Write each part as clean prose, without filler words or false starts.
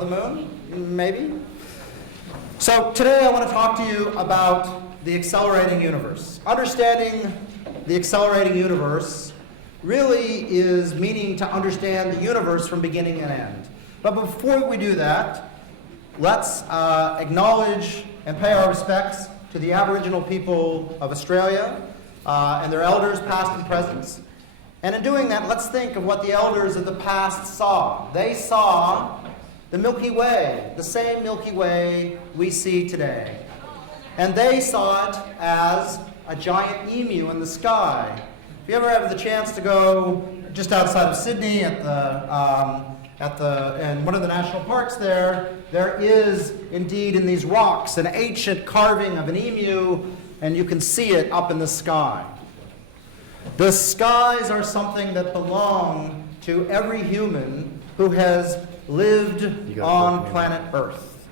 the moon? Maybe. So today I want to talk to you about the accelerating universe. Understanding the accelerating universe really is meaning to understand the universe from beginning and end. But before we do that, let's acknowledge and pay our respects to the Aboriginal people of Australia and their elders, past and present. And in doing that, let's think of what the elders of the past saw. They saw the Milky Way, the same Milky Way we see today. And they saw it as a giant emu in the sky. If you ever have the chance to go just outside of Sydney in one of the national parks there is indeed in these rocks an ancient carving of an emu, and you can see it up in the sky. The skies are something that belong to every human who has lived on planet Earth.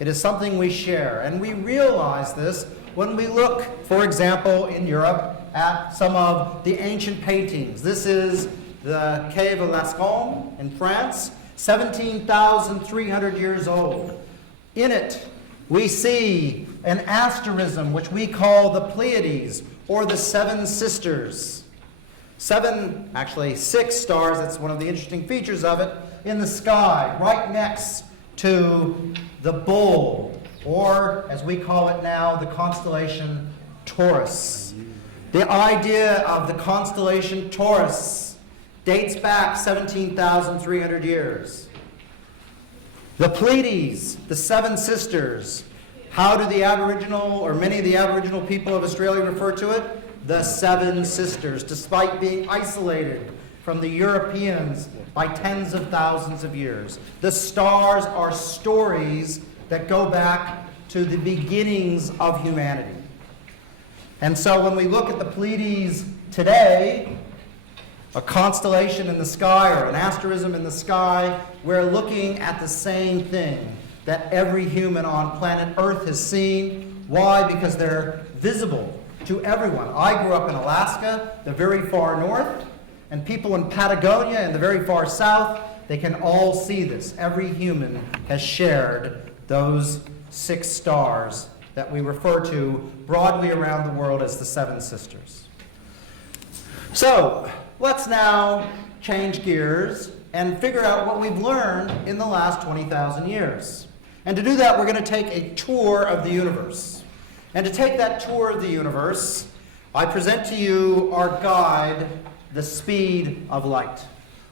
It is something we share, and we realize this when we look, for example, in Europe at some of the ancient paintings. This is the Cave of Lascaux in France, 17,300 years old. In it, we see an asterism which we call the Pleiades, or the Seven Sisters. Six stars, that's one of the interesting features of it, in the sky, right next to the bull, or as we call it now, the constellation Taurus. The idea of the constellation Taurus dates back 17,300 years. The Pleiades, the Seven Sisters, how do the Aboriginal, or many of the Aboriginal people of Australia refer to it? The Seven Sisters, despite being isolated from the Europeans by tens of thousands of years. The stars are stories that go back to the beginnings of humanity. And so when we look at the Pleiades today, a constellation in the sky or an asterism in the sky, we're looking at the same thing that every human on planet Earth has seen. Why? Because they're visible to everyone. I grew up in Alaska, the very far north, and people in Patagonia in the very far south, they can all see this. Every human has shared those 6 stars that we refer to broadly around the world as the Seven Sisters. So, let's now change gears and figure out what we've learned in the last 20,000 years. And to do that, we're going to take a tour of the universe. And to take that tour of the universe, I present to you our guide, the speed of light.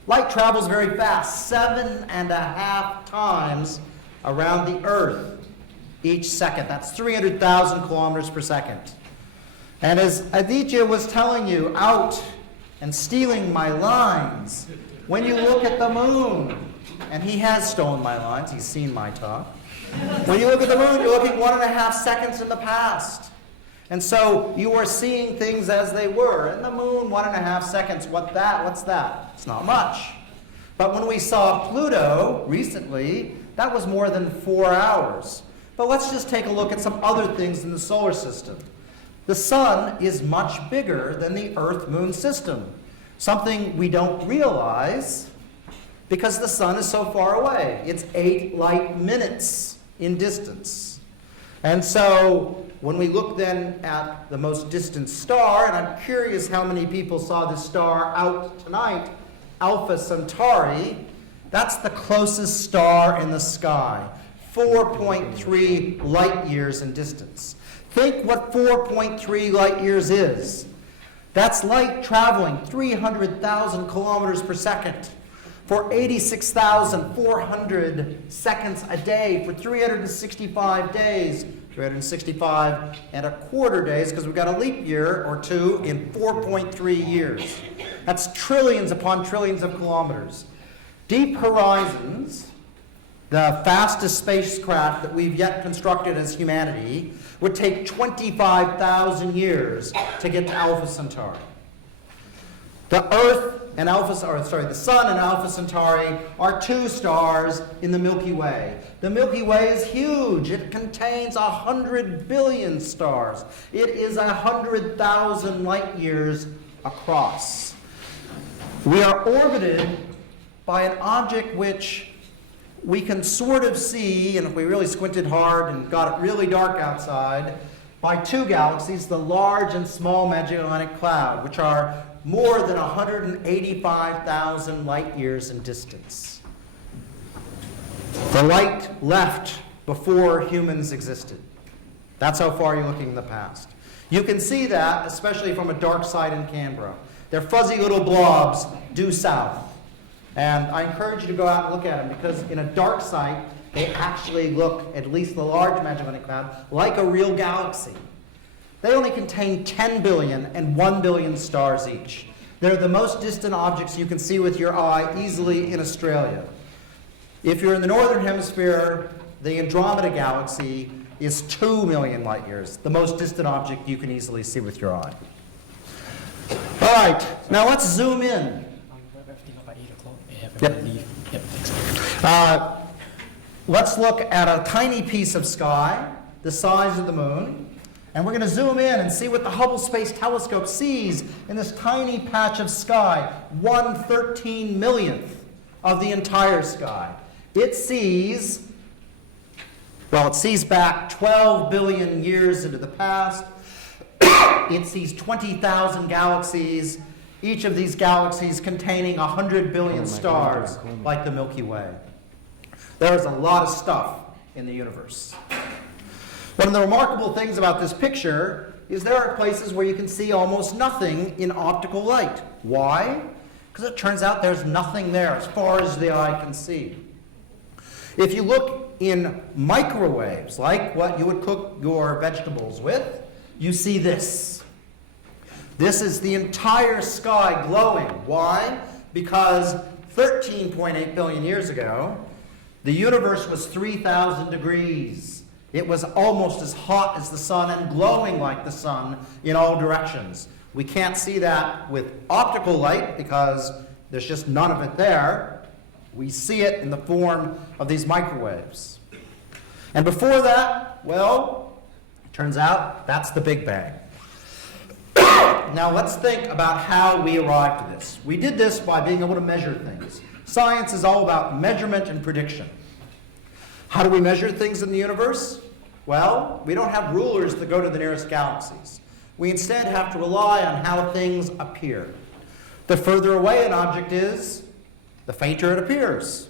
Light travels very fast, 7.5 times around the Earth each second. That's 300,000 kilometers per second. And as Aditya was telling you, out and stealing my lines, when you look at the moon, and he has stolen my lines, he's seen my talk. When you look at the moon, you're looking 1.5 seconds in the past. And so you are seeing things as they were. And the moon, 1.5 seconds, what's that? It's not much. But when we saw Pluto recently, that was more than 4 hours. But let's just take a look at some other things in the solar system. The sun is much bigger than the Earth-Moon system, something we don't realize because the sun is so far away. It's 8 light minutes in distance. And so when we look then at the most distant star, and I'm curious how many people saw this star out tonight, Alpha Centauri, that's the closest star in the sky, 4.3 light years in distance. Think what 4.3 light years is. That's light traveling 300,000 kilometers per second for 86,400 seconds a day for 365 days, 365 and a quarter days, because we've got a leap year or two in 4.3 years. That's trillions upon trillions of kilometers. Deep Horizons, the fastest spacecraft that we've yet constructed as humanity, would take 25,000 years to get to Alpha Centauri. The Sun and Alpha Centauri are 2 stars in the Milky Way. The Milky Way is huge. It contains 100 billion stars. It is 100,000 light years across. We are orbited by an object which we can sort of see, and if we really squinted hard and got it really dark outside, by two galaxies, the Large and Small Magellanic Cloud, which are more than 185,000 light years in distance. The light left before humans existed. That's how far you're looking in the past. You can see that, especially from a dark side in Canberra. Their fuzzy little blobs due south. And I encourage you to go out and look at them, because in a dark site, they actually look, at least the Large Magellanic Cloud, like a real galaxy. They only contain 10 billion and 1 billion stars each. They're the most distant objects you can see with your eye easily in Australia. If you're in the northern hemisphere, the Andromeda Galaxy is 2 million light years, the most distant object you can easily see with your eye. All right, now let's zoom in. Yep. Let's look at a tiny piece of sky, the size of the moon, and we're going to zoom in and see what the Hubble Space Telescope sees in this tiny patch of sky, 1/13 of the entire sky. It sees back 12 billion years into the past. It sees 20,000 galaxies, each of these galaxies containing 100 billion stars, like the Milky Way. There is a lot of stuff in the universe. One of the remarkable things about this picture is there are places where you can see almost nothing in optical light. Why? Because it turns out there's nothing there as far as the eye can see. If you look in microwaves, like what you would cook your vegetables with, you see this. This is the entire sky glowing. Why? Because 13.8 billion years ago, the universe was 3,000 degrees. It was almost as hot as the sun and glowing like the sun in all directions. We can't see that with optical light because there's just none of it there. We see it in the form of these microwaves. And before that, well, it turns out that's the Big Bang. Now let's think about how we arrived at this. We did this by being able to measure things. Science is all about measurement and prediction. How do we measure things in the universe? Well, we don't have rulers that go to the nearest galaxies. We instead have to rely on how things appear. The further away an object is, the fainter it appears,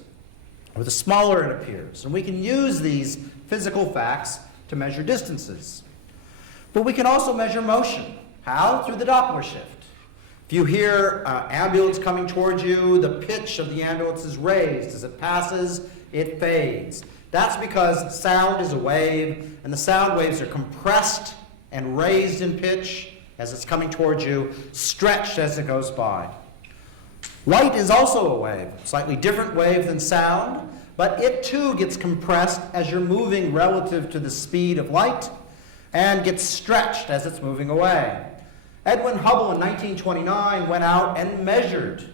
or the smaller it appears. And we can use these physical facts to measure distances. But we can also measure motion. How? Through the Doppler shift. If you hear an ambulance coming towards you, the pitch of the ambulance is raised. As it passes, it fades. That's because sound is a wave, and the sound waves are compressed and raised in pitch as it's coming towards you, stretched as it goes by. Light is also a wave, slightly different wave than sound, but it too gets compressed as you're moving relative to the speed of light and gets stretched as it's moving away. Edwin Hubble in 1929 went out and measured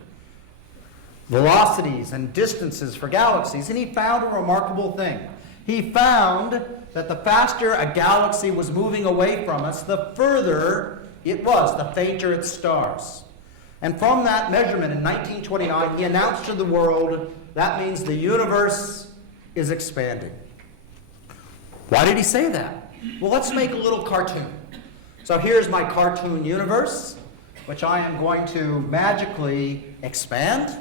velocities and distances for galaxies, and he found a remarkable thing. He found that the faster a galaxy was moving away from us, the further it was, the fainter its stars. And from that measurement in 1929, he announced to the world, that means the universe is expanding. Why did he say that? Well, let's make a little cartoon. So here's my cartoon universe, which I am going to magically expand.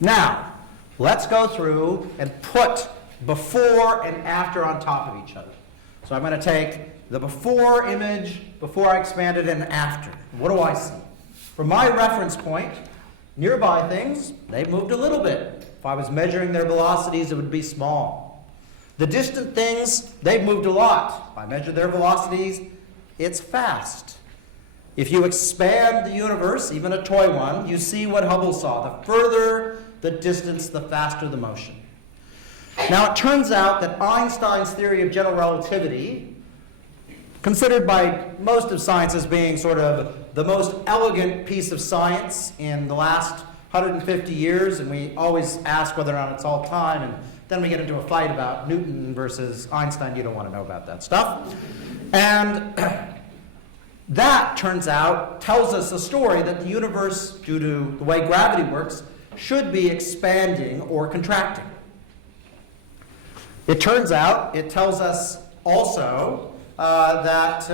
Now, let's go through and put before and after on top of each other. So I'm going to take the before image, before I expanded, and after. What do I see? From my reference point, nearby things, they've moved a little bit. If I was measuring their velocities, it would be small. The distant things, they've moved a lot. If I measure their velocities, it's fast. If you expand the universe, even a toy one, you see what Hubble saw. The further the distance, the faster the motion. Now, it turns out that Einstein's theory of general relativity, considered by most of science as being sort of the most elegant piece of science in the last 150 years, and we always ask whether or not it's all time, and then we get into a fight about Newton versus Einstein. You don't want to know about that stuff. And that, turns out, tells us a story that the universe, due to the way gravity works, should be expanding or contracting. It turns out, it tells us also that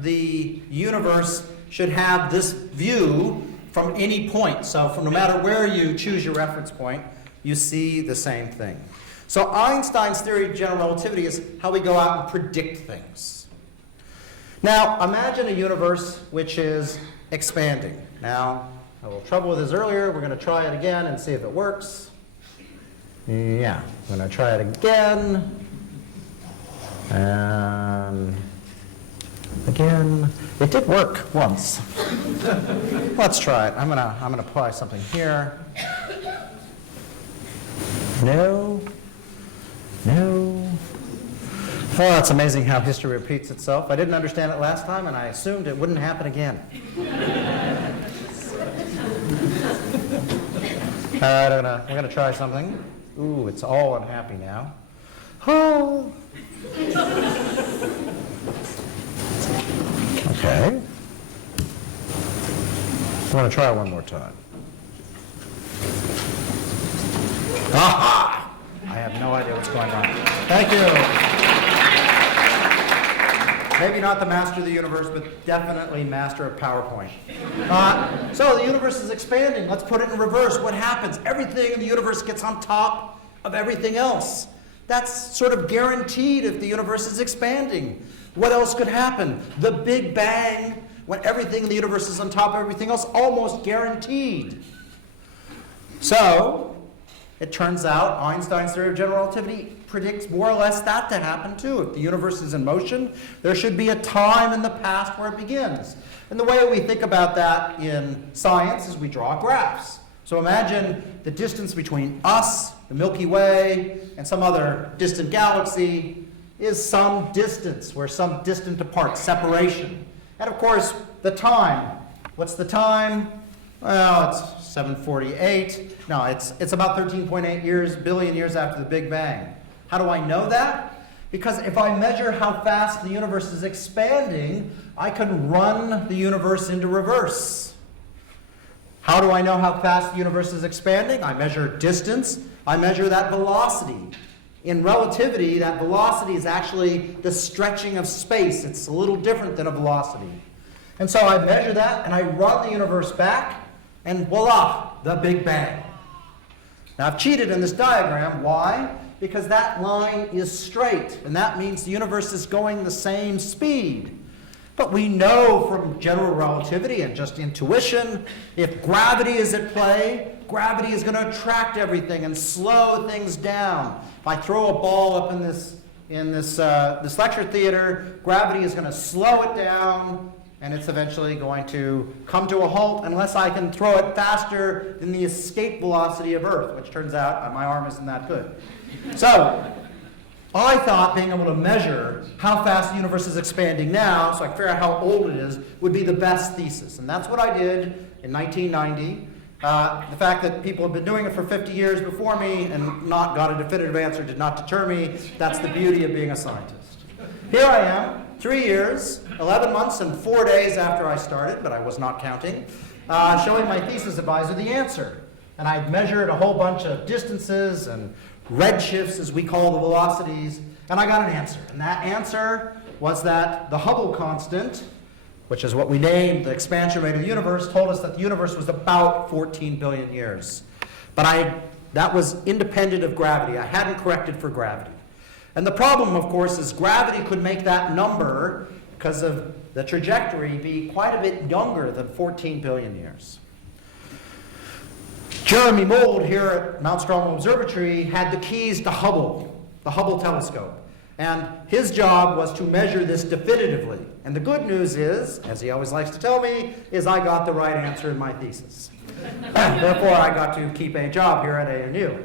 the universe should have this view from any point. So from no matter where you choose your reference point, you see the same thing. So Einstein's theory of general relativity is how we go out and predict things. Now, imagine a universe which is expanding. Now, I had a little trouble with this earlier. We're going to try it again and see if it works. Yeah, I'm going to try it again. And again. It did work once. Let's try it. I'm gonna apply something here. No. No. Oh, it's amazing how history repeats itself. I didn't understand it last time, and I assumed it wouldn't happen again. We're gonna try something. Ooh, it's all unhappy now. Oh. Okay. I'm going to try one more time. Aha! I have no idea what's going on. Thank you. Maybe not the master of the universe, but definitely master of PowerPoint. So the universe is expanding. Let's put it in reverse. What happens? Everything in the universe gets on top of everything else. That's sort of guaranteed if the universe is expanding. What else could happen? The Big Bang, when everything in the universe is on top of everything else, almost guaranteed. So, it turns out Einstein's theory of general relativity predicts more or less that to happen too. If the universe is in motion, there should be a time in the past where it begins. And the way we think about that in science is we draw graphs. So imagine the distance between us, the Milky Way, and some other distant galaxy is some distance. We're some distant apart, separation. And of course, the time. What's the time? Well, it's 7:48. No, it's about 13.8 billion years after the Big Bang. How do I know that? Because if I measure how fast the universe is expanding, I can run the universe into reverse. How do I know how fast the universe is expanding? I measure distance. I measure that velocity. In relativity, that velocity is actually the stretching of space. It's a little different than a velocity. And so I measure that, and I run the universe back, and voila, the Big Bang. Now, I've cheated in this diagram. Why? Because that line is straight, and that means the universe is going the same speed. But we know from general relativity and just intuition, if gravity is at play, gravity is going to attract everything and slow things down. If I throw a ball up in this lecture theater, gravity is going to slow it down, and it's eventually going to come to a halt unless I can throw it faster than the escape velocity of Earth, which turns out my arm isn't that good. So I thought being able to measure how fast the universe is expanding now, so I can figure out how old it is, would be the best thesis. And that's what I did in 1990. The fact that people have been doing it for 50 years before me and not got a definitive answer did not deter me. That's the beauty of being a scientist. Here I am, 3 years, 11 months, and 4 days after I started, but I was not counting, showing my thesis advisor the answer. And I'd measured a whole bunch of distances and redshifts, as we call the velocities, and I got an answer. And that answer was that the Hubble constant, which is what we named the expansion rate of the universe, told us that the universe was about 14 billion years. But that was independent of gravity. I hadn't corrected for gravity. And the problem, of course, is gravity could make that number, because of the trajectory, be quite a bit younger than 14 billion years. Jeremy Mould here at Mount Stromlo Observatory had the keys to Hubble, the Hubble telescope. And his job was to measure this definitively. And the good news is, as he always likes to tell me, is I got the right answer in my thesis. Therefore, I got to keep a job here at ANU.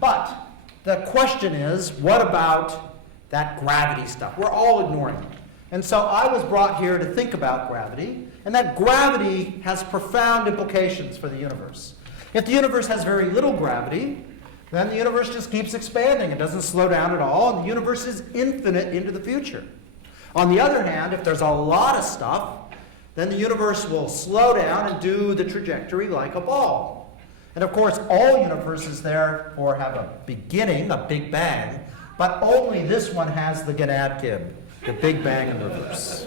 But the question is, what about that gravity stuff? We're all ignoring it. And so I was brought here to think about gravity, and that gravity has profound implications for the universe. If the universe has very little gravity, then the universe just keeps expanding. It doesn't slow down at all, and the universe is infinite into the future. On the other hand, if there's a lot of stuff, then the universe will slow down and do the trajectory like a ball. And of course, all universes therefore have a beginning, a Big Bang, but only this one has the Gnad Gib, the Big Bang in reverse.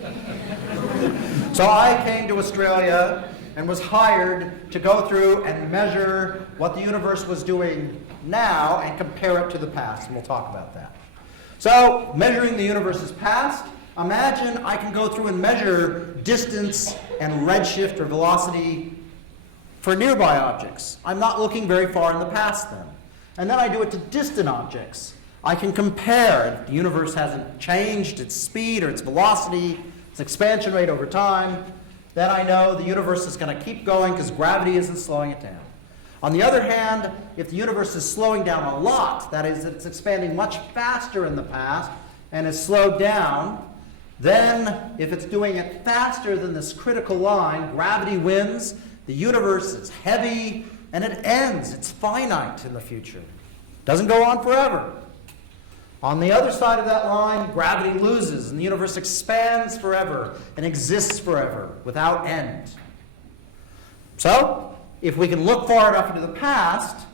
So I came to Australia and was hired to go through and measure what the universe was doing now and compare it to the past, and we'll talk about that. So, measuring the universe's past, imagine I can go through and measure distance and redshift or velocity for nearby objects. I'm not looking very far in the past then. And then I do it to distant objects. I can compare if the universe hasn't changed its speed or its velocity, its expansion rate over time, then I know the universe is going to keep going because gravity isn't slowing it down. On the other hand, if the universe is slowing down a lot, that is, it's expanding much faster in the past and is slowed down, then if it's doing it faster than this critical line, gravity wins, the universe is heavy, and it ends. It's finite in the future. It doesn't go on forever. On the other side of that line, gravity loses, and the universe expands forever and exists forever without end. So, if we can look far enough into the past,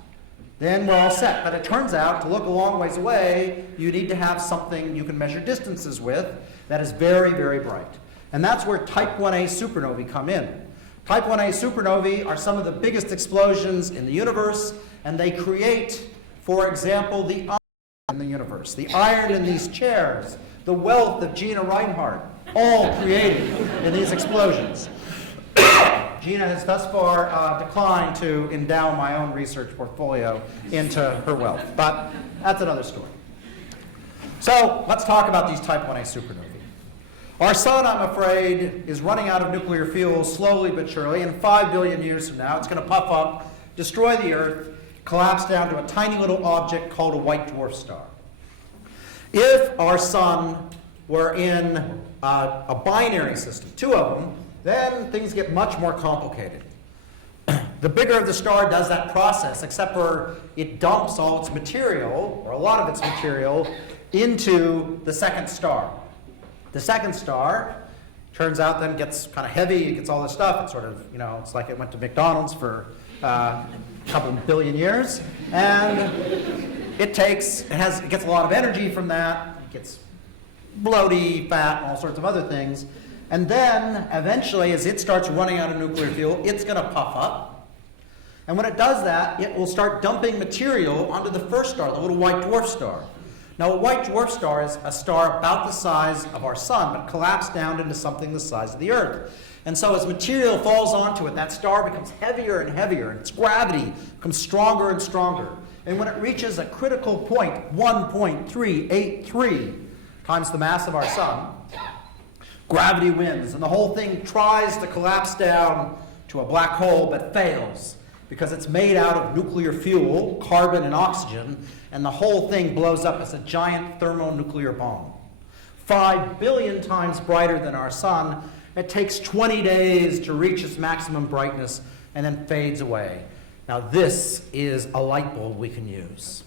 then we're all set. But it turns out, to look a long ways away, you need to have something you can measure distances with that is very, very bright. And that's where type 1a supernovae come in. Type 1a supernovae are some of the biggest explosions in the universe, and they create, for example, the iron in the universe. The iron in these chairs, the wealth of Gina Reinhardt, all created in these explosions. Gina has thus far declined to endow my own research portfolio into her wealth, but that's another story. So let's talk about these type 1a supernovae. Our sun, I'm afraid, is running out of nuclear fuel slowly but surely. In 5 billion years from now, it's going to puff up, destroy the Earth, collapse down to a tiny little object called a white dwarf star. If our sun were in a binary system, two of them, then things get much more complicated. The bigger the star does that process, except for it dumps all its material, or a lot of its material, into the second star. The second star, turns out, then gets kind of heavy, it gets all this stuff, it's sort of, it's like it went to McDonald's for a couple billion years, and it gets a lot of energy from that, it gets bloaty, fat, all sorts of other things. And then, eventually, as it starts running out of nuclear fuel, it's going to puff up. And when it does that, it will start dumping material onto the first star, the little white dwarf star. Now, a white dwarf star is a star about the size of our sun, but collapsed down into something the size of the Earth. And so as material falls onto it, that star becomes heavier and heavier, and its gravity becomes stronger and stronger. And when it reaches a critical point, 1.383 times the mass of our sun, gravity wins, and the whole thing tries to collapse down to a black hole, but fails, because it's made out of nuclear fuel, carbon and oxygen, and the whole thing blows up as a giant thermonuclear bomb. 5 billion times brighter than our sun. It takes 20 days to reach its maximum brightness, and then fades away. Now this is a light bulb we can use.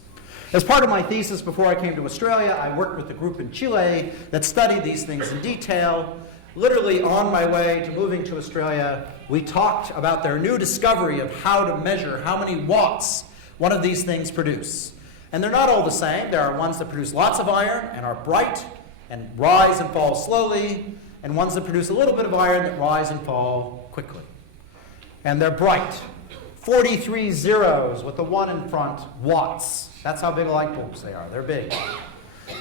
As part of my thesis before I came to Australia, I worked with a group in Chile that studied these things in detail. Literally on my way to moving to Australia, we talked about their new discovery of how to measure how many watts one of these things produce. And they're not all the same. There are ones that produce lots of iron and are bright and rise and fall slowly, and ones that produce a little bit of iron that rise and fall quickly. And they're bright. 43 zeros with the 1 in front, watts. That's how big light bulbs they are. They're big.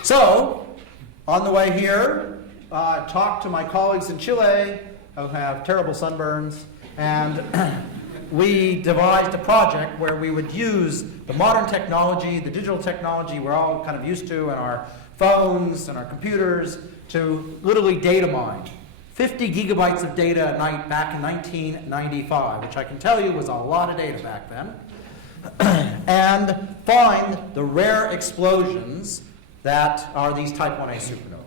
So, on the way here, talked to my colleagues in Chile who have terrible sunburns, and we devised a project where we would use the modern technology, the digital technology we're all kind of used to in our phones and our computers, to literally data mine. 50 gigabytes of data a night back in 1995, which I can tell you was a lot of data back then, and find the rare explosions that are these type 1a supernovae.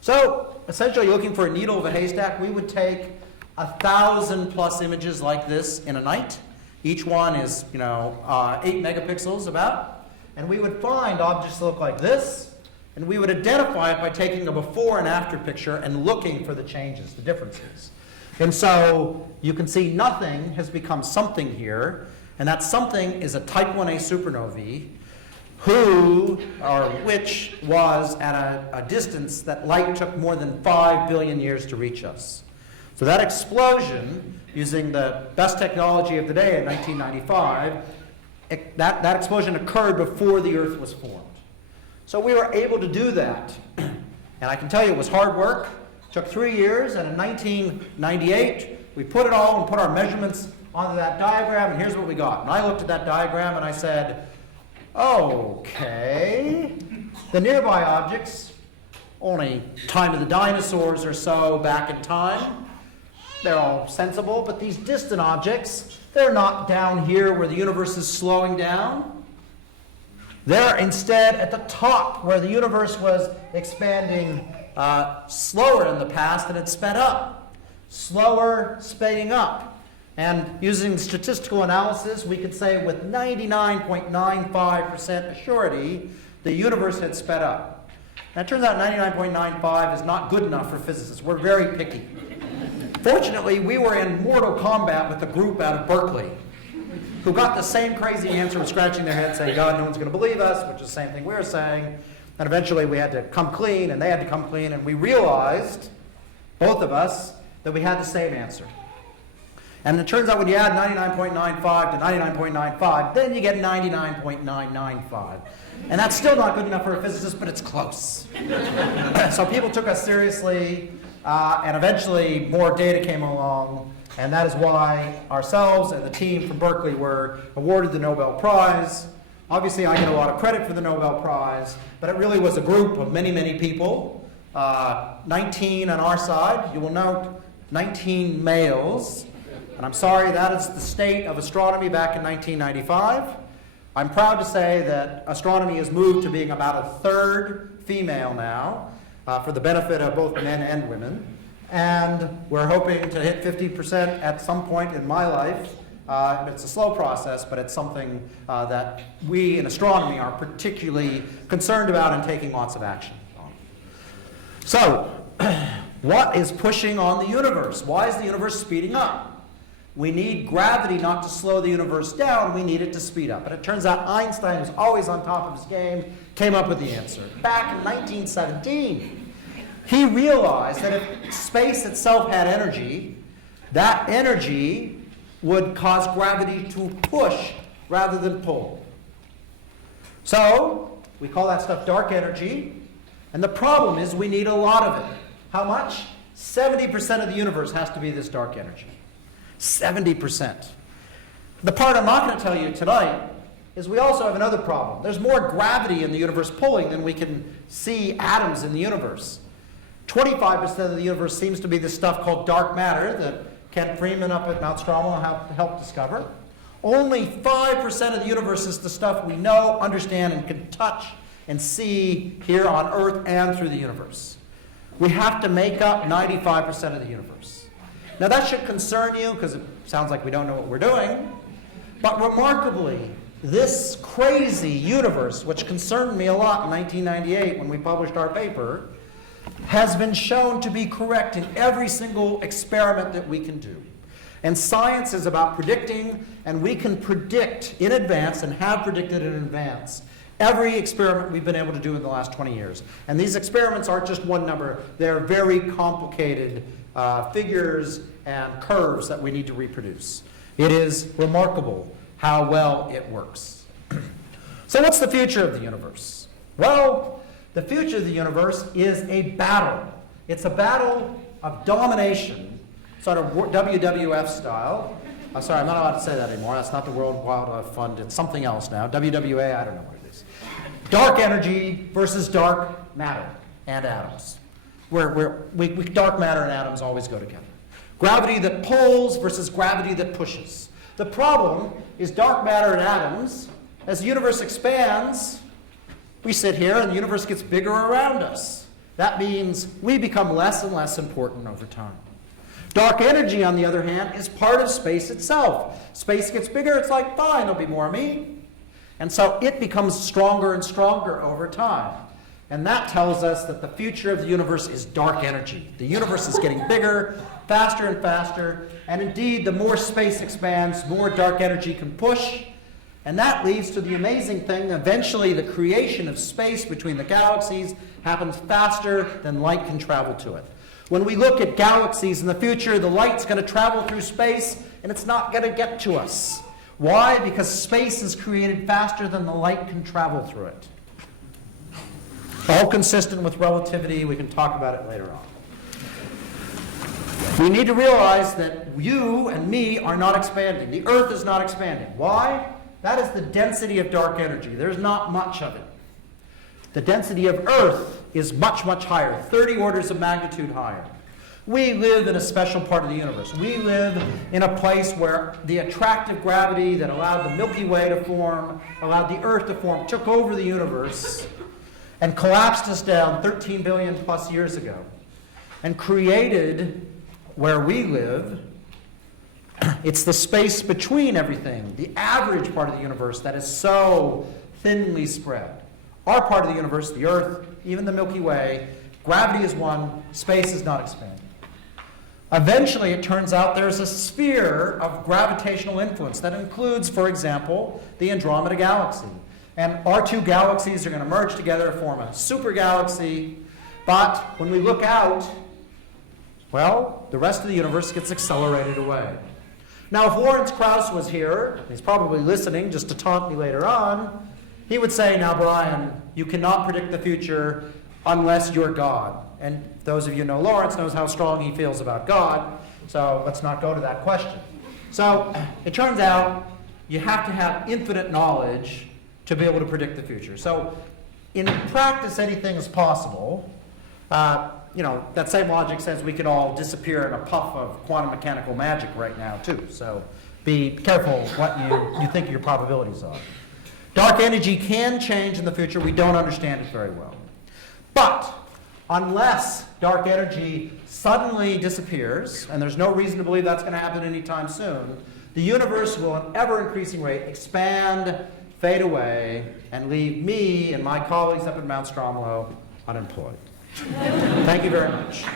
So, essentially, looking for a needle of a haystack, we would take 1,000 plus images like this in a night. Each one is, 8 megapixels about, and we would find objects that look like this, and we would identify it by taking a before and after picture and looking for the changes, the differences. And so you can see nothing has become something here. And that something is a type 1a supernovae which was at a distance that light took more than 5 billion years to reach us. So that explosion, using the best technology of the day in 1995, that explosion occurred before the Earth was formed. So we were able to do that. And I can tell you it was hard work. It took 3 years, and in 1998, we put it all and put our measurements onto that diagram, and here's what we got. And I looked at that diagram and I said, okay, the nearby objects, only time of the dinosaurs or so back in time, they're all sensible, but these distant objects, they're not down here where the universe is slowing down. They're instead at the top where the universe was expanding slower in the past and it sped up. Slower, speeding up. And using statistical analysis, we could say with 99.95% assurity, the universe had sped up. Now, it turns out 99.95 is not good enough for physicists. We're very picky. Fortunately, we were in mortal combat with a group out of Berkeley who got the same crazy answer of scratching their head saying, God, no one's going to believe us, which is the same thing we were saying. And eventually we had to come clean, and they had to come clean, and we realized, both of us, that we had the same answer. And it turns out when you add 99.95 to 99.95, then you get 99.995. And that's still not good enough for a physicist, but it's close. So people took us seriously, and eventually more data came along, and that is why ourselves and the team from Berkeley were awarded the Nobel Prize. Obviously, I get a lot of credit for the Nobel Prize, but it really was a group of many, many people. 19 on our side. You will note 19 males. And I'm sorry, that is the state of astronomy back in 1995. I'm proud to say that astronomy has moved to being about a third female now, for the benefit of both men and women. And we're hoping to hit 50% at some point in my life. It's a slow process, but it's something that we in astronomy are particularly concerned about and taking lots of action on. So, what is pushing on the universe? Why is the universe speeding up? We need gravity not to slow the universe down, we need it to speed up. And it turns out Einstein, who's always on top of his game, came up with the answer. Back in 1917, he realized that if space itself had energy, that energy would cause gravity to push rather than pull. So, we call that stuff dark energy, and the problem is we need a lot of it. How much? 70% of the universe has to be this dark energy. 70%. The part I'm not going to tell you tonight is we also have another problem. There's more gravity in the universe pulling than we can see atoms in the universe. 25% of the universe seems to be this stuff called dark matter that Kent Freeman up at Mount Stromlo helped discover. Only 5% of the universe is the stuff we know, understand, and can touch and see here on Earth and through the universe. We have to make up 95% of the universe. Now that should concern you because it sounds like we don't know what we're doing. But remarkably, this crazy universe, which concerned me a lot in 1998 when we published our paper, has been shown to be correct in every single experiment that we can do. And science is about predicting, and we can predict in advance and have predicted in advance every experiment we've been able to do in the last 20 years. And these experiments aren't just one number, they're very complicated figures and curves that we need to reproduce. It is remarkable how well it works. So what's the future of the universe? Well, the future of the universe is a battle. It's a battle of domination, sort of WWF style. I'm sorry, I'm not allowed to say that anymore. That's not the World Wildlife Fund. It's something else now. WWA, I don't know what it is. Dark energy versus dark matter and atoms. Dark matter and atoms always go together. Gravity that pulls versus gravity that pushes. The problem is dark matter and atoms, as the universe expands, we sit here and the universe gets bigger around us. That means we become less and less important over time. Dark energy, on the other hand, is part of space itself. Space gets bigger, it's like, fine, there'll be more of me. And so it becomes stronger and stronger over time. And that tells us that the future of the universe is dark energy. The universe is getting bigger, faster and faster, and indeed, the more space expands, more dark energy can push. And that leads to the amazing thing, eventually the creation of space between the galaxies happens faster than light can travel to it. When we look at galaxies in the future, the light's going to travel through space, and it's not going to get to us. Why? Because space is created faster than the light can travel through it. All consistent with relativity. We can talk about it later on. We need to realize that you and me are not expanding. The Earth is not expanding. Why? That is the density of dark energy. There's not much of it. The density of Earth is much, much higher, 30 orders of magnitude higher. We live in a special part of the universe. We live in a place where the attractive gravity that allowed the Milky Way to form, allowed the Earth to form, took over the universe and collapsed us down 13 billion plus years ago and created where we live. It's the space between everything, the average part of the universe that is so thinly spread. Our part of the universe, the Earth, even the Milky Way, gravity is one, space is not expanding. Eventually, it turns out there's a sphere of gravitational influence that includes, for example, the Andromeda Galaxy. And our two galaxies are going to merge together to form a super galaxy. But when we look out, well, the rest of the universe gets accelerated away. Now, if Lawrence Krauss was here, he's probably listening just to taunt me later on, he would say, now, Brian, you cannot predict the future unless you're God. And those of you who know Lawrence knows how strong he feels about God, so let's not go to that question. So it turns out you have to have infinite knowledge to be able to predict the future. So in practice, anything is possible. That same logic says we could all disappear in a puff of quantum mechanical magic right now, too. So be careful what you think your probabilities are. Dark energy can change in the future. We don't understand it very well. But unless dark energy suddenly disappears, and there's no reason to believe that's going to happen anytime soon, the universe will, at an ever-increasing rate, expand, fade away, and leave me and my colleagues up at Mount Stromlo unemployed. Thank you very much. Now,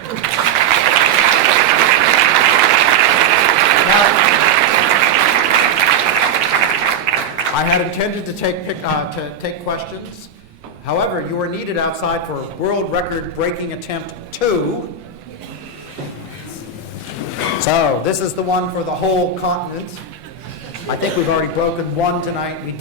I had intended to take questions. However, you are needed outside for world record-breaking attempt 2. So this is the one for the whole continent. I think we've already broken one tonight. We